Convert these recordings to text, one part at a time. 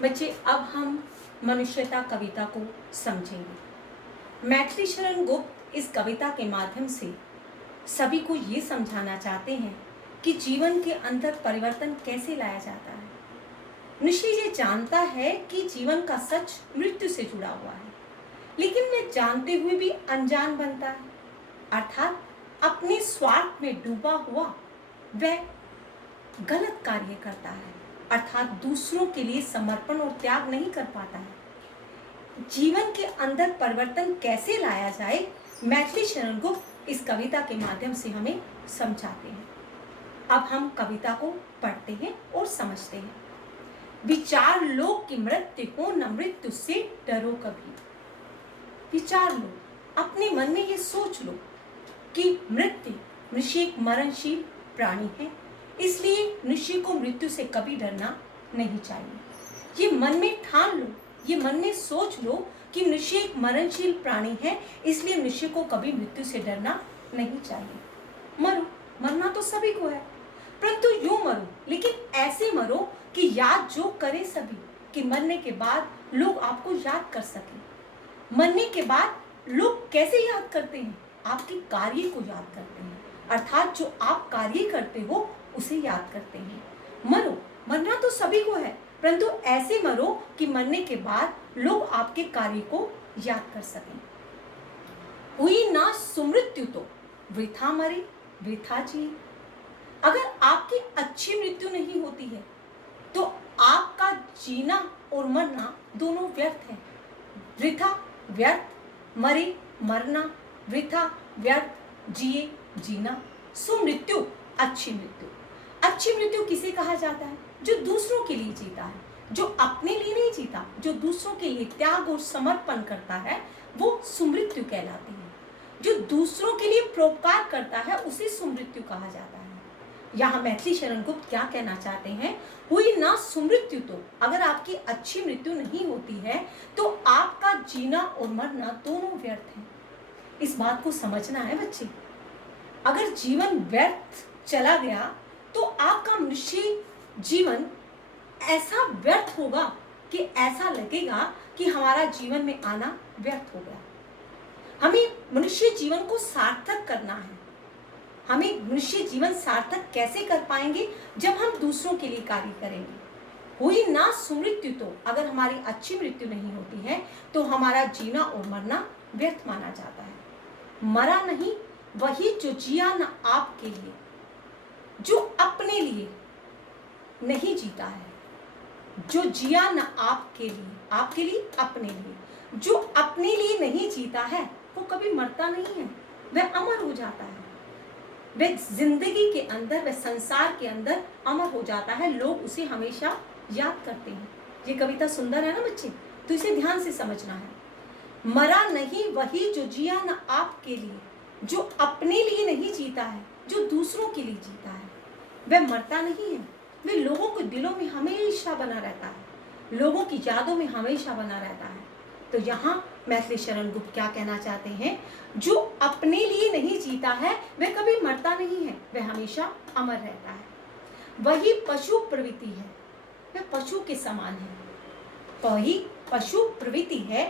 बच्चे, अब हम मनुष्यता कविता को समझेंगे। मैथिली शरण गुप्त इस कविता के माध्यम से सभी को ये समझाना चाहते हैं कि जीवन के अंदर परिवर्तन कैसे लाया जाता है। ऋषि ये जानता है कि जीवन का सच मृत्यु से जुड़ा हुआ है, लेकिन वह जानते हुए भी अनजान बनता है, अर्थात अपने स्वार्थ में डूबा हुआ वह गलत कार्य करता है, अर्थात दूसरों के लिए समर्पण और त्याग नहीं कर पाता है। जीवन के अंदर परिवर्तन कैसे लाया जाए, मैथिली शरण गुप्त इस कविता के माध्यम से हमें समझाते हैं। अब हम कविता को पढ़ते हैं और समझते हैं। विचार लो कि मृत्यु हो न मृत्यु से डरो कभी। विचार लो, अपने मन में ये सोच लो कि मृत्यु एक मरणशील प्राणी है, इसलिए मनुष्य को मृत्यु से कभी डरना नहीं चाहिए। ये मन में ठान लो, ये मन में सोच लो कि मनुष्य एक मरणशील प्राणी है, इसलिए मनुष्य को कभी मृत्यु से डरना नहीं चाहिए। मरो, मरना तो सभी को है, परंतु यूं मरो, लेकिन ऐसे मरो कि याद जो करे सभी, कि मरने के बाद लोग आपको याद कर सकें। मरने के बाद लोग कैसे याद करते हैं? आपके कार्य को याद करते हैं, अर्थात जो आप कार्य करते हो उसे याद करते हैं। मरो, मरना तो सभी को है, परंतु ऐसे मरो कि मरने के बाद लोग आपके कार्य को याद कर सकें। हुई ना सुमृत्यु तो वृथा मरे वृथा जिए। अगर आपकी अच्छी मृत्यु नहीं होती है तो आपका जीना और मरना दोनों व्यर्थ है। वृथा व्यर्थ, मरे मरना, वृथा व्यर्थ, जिए जीना। सुमृत्यु अच्छी मृत्यु। अच्छी मृत्यु किसे कहा जाता है? जो दूसरों के लिए जीता है, जो अपने लिए नहीं जीता, जो दूसरों के लिए त्याग और समर्पण करता है, वो सुमृत्यु कहलाती है। जो दूसरों के लिए परोपकार करता है उसे सुमृत्यु कहा जाता है। यहाँ मैथिली शरण गुप्त क्या कहना चाहते हैं? हुई ना सुमृत्यु तो, अगर आपकी अच्छी मृत्यु नहीं होती है तो आपका जीना और मरना दोनों व्यर्थ है। इस बात को समझना है बच्चे। अगर जीवन व्यर्थ चला गया तो आपका मनुष्य जीवन ऐसा व्यर्थ होगा कि ऐसा लगेगा कि हमारा जीवन में आना व्यर्थ हो गया। हमें मनुष्य जीवन को सार्थक करना है। हमें मनुष्य जीवन सार्थक कैसे कर पाएंगे? जब हम दूसरों के लिए कार्य करेंगे। हुई ना सुमृत्यु तो, अगर हमारी अच्छी मृत्यु नहीं होती है तो हमारा जीना और मरना व्यर्थ माना जाता है। मरा नहीं वही जो जिया न आपके लिए, जो अपने लिए नहीं जीता है, जो जिया न आपके लिए अपने लिए, जो अपने लिए नहीं जीता है वो कभी मरता नहीं है, वह अमर हो जाता है। वह जिंदगी के अंदर, वह संसार के अंदर अमर हो जाता है। लोग उसे हमेशा याद करते हैं। ये कविता सुंदर है ना बच्चे, तो इसे ध्यान से समझना है। मरा नहीं वही जो जिया न आपके लिए, जो अपने लिए नहीं जीता है, जो दूसरों के लिए जीता है, वह मरता नहीं है। वह लोगों के दिलों में हमेशा बना रहता है, लोगों की यादों में हमेशा बना रहता है। तो यहाँ मैथिली शरण गुप्त क्या कहना चाहते हैं? जो अपने लिए नहीं जीता है वह कभी मरता नहीं है, वह हमेशा अमर रहता है। वही पशु प्रवृत्ति है, वह पशु के समान है। वही पशु प्रवृत्ति है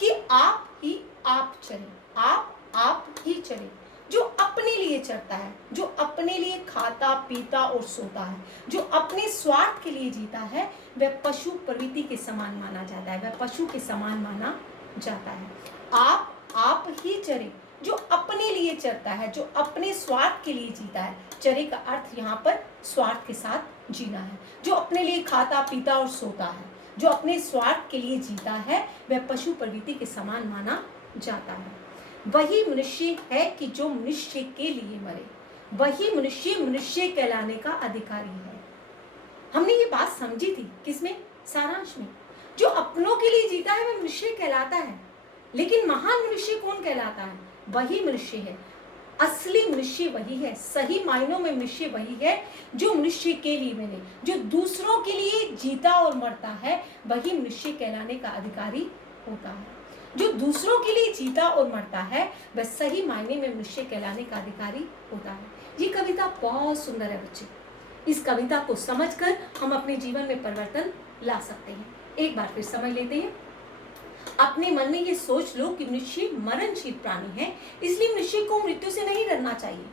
कि आप ही आप चले, आप ही चले। जो अपने लिए चलता है, जो अपने लिए खाता पीता और सोता है, जो अपने स्वार्थ के लिए जीता है, वह पशु प्रवृत्ति के समान माना जाता है, वह पशु के समान माना जाता है। आप ही चरे, जो अपने लिए चलता है, जो अपने स्वार्थ के लिए जीता है। चरे का अर्थ यहाँ पर स्वार्थ के साथ जीना है। जो अपने लिए खाता पीता और सोता है, जो अपने स्वार्थ के लिए जीता है, वह पशु प्रवृत्ति के समान माना जाता है। वही मनुष्य है कि जो मनुष्य के लिए मरे, वही मनुष्य कहलाने का अधिकारी है। हमने ये बात समझी थी किसमें? सारांश में। जो अपनों के लिए जीता है वह मनुष्य कहलाता है, लेकिन महान मनुष्य कौन कहलाता है? वही मनुष्य है। असली मनुष्य वही है, सही मायनों में मनुष्य वही है जो मनुष्य के लिए मरे, जो दूसरों के लिए जीता और मरता है, वही मनुष्य कहलाने का अधिकारी होता है। जो दूसरों के लिए जीता और मरता है वह सही मायने में मनुष्य कहलाने का अधिकारी होता है। ये कविता बहुत सुंदर है बच्चे। इस कविता को समझकर हम अपने जीवन में परिवर्तन ला सकते हैं। एक बार फिर समझ लेते हैं। अपने मन में ये सोच लो कि मनुष्य मरणशील प्राणी है, इसलिए मनुष्य को मृत्यु से नहीं डरना चाहिए।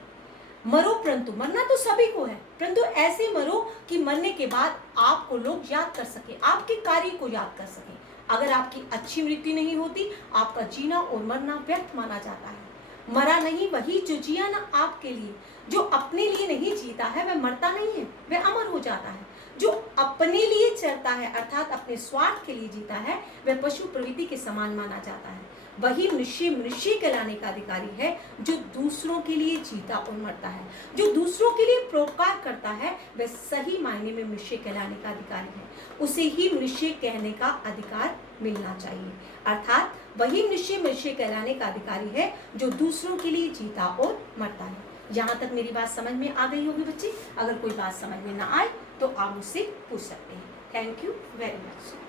मरो परंतु, मरना तो सभी को है, परंतु ऐसे मरो कि मरने के बाद आपको लोग याद कर सके, आपके कार्य को याद कर सके। अगर आपकी अच्छी मृत्यु नहीं होती, आपका जीना और मरना व्यर्थ माना जाता है। मरा नहीं वही जो जिया ना आपके लिए। जो अपने लिए नहीं जीता है वह मरता नहीं है, वह अमर हो जाता है। जो अपने लिए चलता है अर्थात अपने स्वार्थ के लिए जीता है, वह पशु प्रवृत्ति के समान माना जाता है। वही मनुष्य मनुष्य कहलाने का अधिकारी है जो दूसरों के लिए जीता और मरता है। जो दूसरों के लिए परोपकार करता है वह सही मायने में मनुष्य कहलाने का अधिकारी है। उसे ही मनुष्य कहने का अधिकार मिलना चाहिए। अर्थात वही मनुष्य मनुष्य कहलाने का अधिकारी है जो दूसरों के लिए जीता और मरता है। यहाँ तक मेरी बात समझ में आ गई होगी बच्चे। अगर कोई बात समझ में ना आए तो आप मुझसे पूछ सकते हैं। Thank you very much.